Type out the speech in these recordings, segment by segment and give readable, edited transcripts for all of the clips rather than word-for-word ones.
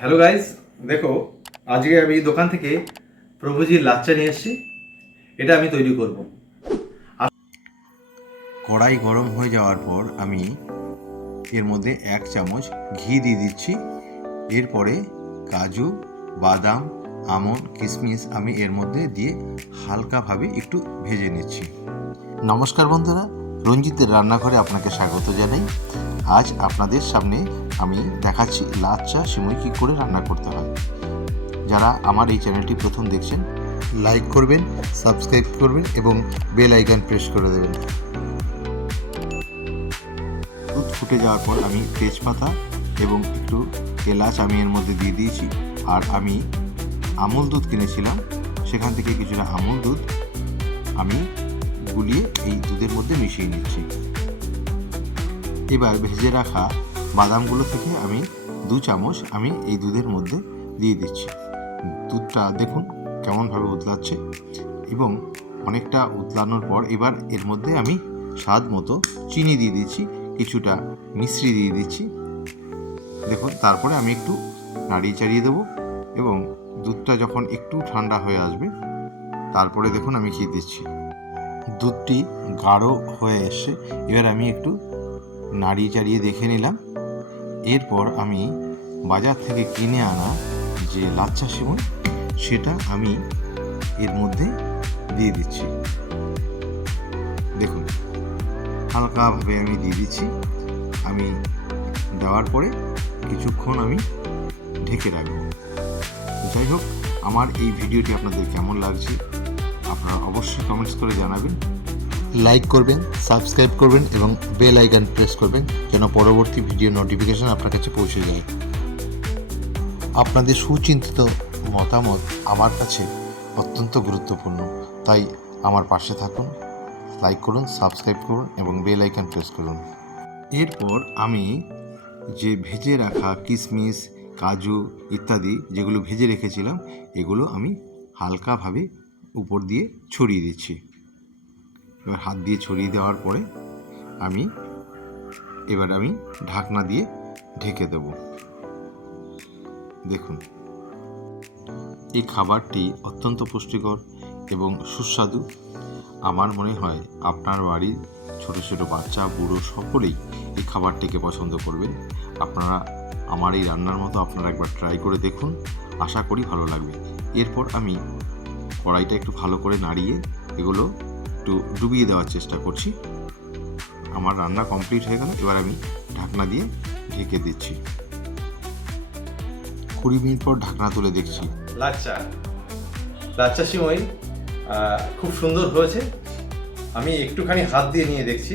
Hello guys, দেখো আজকে আমি দোকান থেকে প্রভুজির লাচ্চা নিয়ে এসেছি। এটা আমি তৈরি করব। কড়াই গরম হয়ে যাওয়ার পর আমি এর মধ্যে 1 চামচ ঘি দিয়ে দিচ্ছি। এরপরে কাজু, বাদাম, আমন্ড, কিশমিশ আমি এর মধ্যে দিয়ে হালকাভাবে একটু ভেজে নিচ্ছি। নমস্কার বন্ধুরা, রঞ্জিতের রান্নাঘরে আপনাকে স্বাগত জানাই। আজ আপনাদের সামনে আমি দেখাচ্ছি লাচ্চা সিমুই কী করে রান্না করতে হয়। যারা আমার এই চ্যানেলটি প্রথম দেখছেন, লাইক করবেন, সাবস্ক্রাইব করবেন এবং বেল আইকন প্রেস করে দেবেন। দুধ ফুটে যাওয়ার পর আমি তেজপাতা এবং একটু এলাচ আমি এর মধ্যে দিয়ে দিয়েছি। আর আমি আমুল দুধ কিনেছিলাম, সেখান থেকে কিছুটা আমুল দুধ আমি গুলিয়ে এই দুধের মধ্যে মিশিয়ে নিচ্ছি। এবার ভেজে রাখা বাদামগুলো থেকে আমি 2 চামচ আমি এই দুধের মধ্যে দিয়ে দিচ্ছি। দুধটা দেখুন কেমনভাবে উতলাচ্ছে এবং অনেকটা উতলানোর পর এবার এর মধ্যে আমি স্বাদ মতো চিনি দিয়ে দিচ্ছি, কিছুটা মিশ্রি দিয়ে দিচ্ছি। দেখুন, তারপরে আমি একটু নাড়িয়ে চাড়িয়ে দেবো এবং দুধটা যখন একটু ঠান্ডা হয়ে আসবে তারপরে দেখুন আমি কী দিচ্ছি। দুধটি গাঢ় হয়ে এসে এবার আমি একটু নাড়িয়ে চাড়িয়ে দেখে নিলাম। এরপর আমি বাজার থেকে কিনে আনা যে লাচ্চা সিমুই সেটা আমি এর মধ্যে দিয়ে দিচ্ছি। দেখুন হালকাভাবে আমি দিয়ে দিচ্ছি। আমি দেওয়ার পরে কিছুক্ষণ আমি ঢেকে রাখব। যাই হোক, আমার এই ভিডিওটি আপনাদের কেমন লাগছে আপনারা অবশ্যই কমেন্টস করে জানাবেন। লাইক করবেন, সাবস্ক্রাইব করবেন এবং বেল আইকন প্রেস করবেন যেন পরবর্তী ভিডিও নোটিফিকেশন আপনার কাছে পৌঁছে যায়। আপনাদের সুচিন্তিত মতামত আমার কাছে অত্যন্ত গুরুত্বপূর্ণ, তাই আমার পাশে থাকুন, লাইক করুন, সাবস্ক্রাইব করুন এবং বেল আইকন প্রেস করুন। এরপর আমি যে ভেজে রাখা কিশমিশ, কাজু ইত্যাদি যেগুলো ভেজে রেখেছিলাম এগুলো আমি হালকাভাবে উপর দিয়ে ছড়িয়ে দিচ্ছি। এবার হাত দিয়ে ছড়িয়ে দেওয়ার পরে আমি ঢাকনা দিয়ে ঢেকে দেব। দেখুন, এই খাবারটি অত্যন্ত পুষ্টিকর এবং সুস্বাদু। আমার মনে হয় আপনার বাড়ির ছোট ছোট বাচ্চা, বুড়ো সকলেই এই খাবারটিকে পছন্দ করবেন। আপনারা আমার এই রান্নার মতো আপনারা একবার ট্রাই করে দেখুন, আশা করি ভালো লাগবে। এরপর আমি কড়াইটা একটু ভালো করে নাড়িয়ে এগুলো একটু ডুবিয়ে দেওয়ার চেষ্টা করছি। আমার রান্না কমপ্লিট হয়ে গেল। এবার আমি ঢাকনা দিয়ে ঢেকে দিচ্ছি। 20 মিনিট পর ঢাকনা তুলে দেখছি লাচ্চা সিমুই খুব সুন্দর হয়েছে। আমি একটুখানি হাত দিয়ে নিয়ে দেখছি।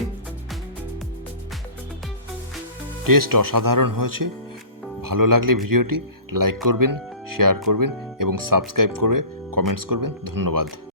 টেস্ট অসাধারণ হয়েছে। ভালো লাগলে ভিডিওটি লাইক করবেন, শেয়ার করবেন এবং সাবস্ক্রাইব করে কমেন্টস করবেন। ধন্যবাদ।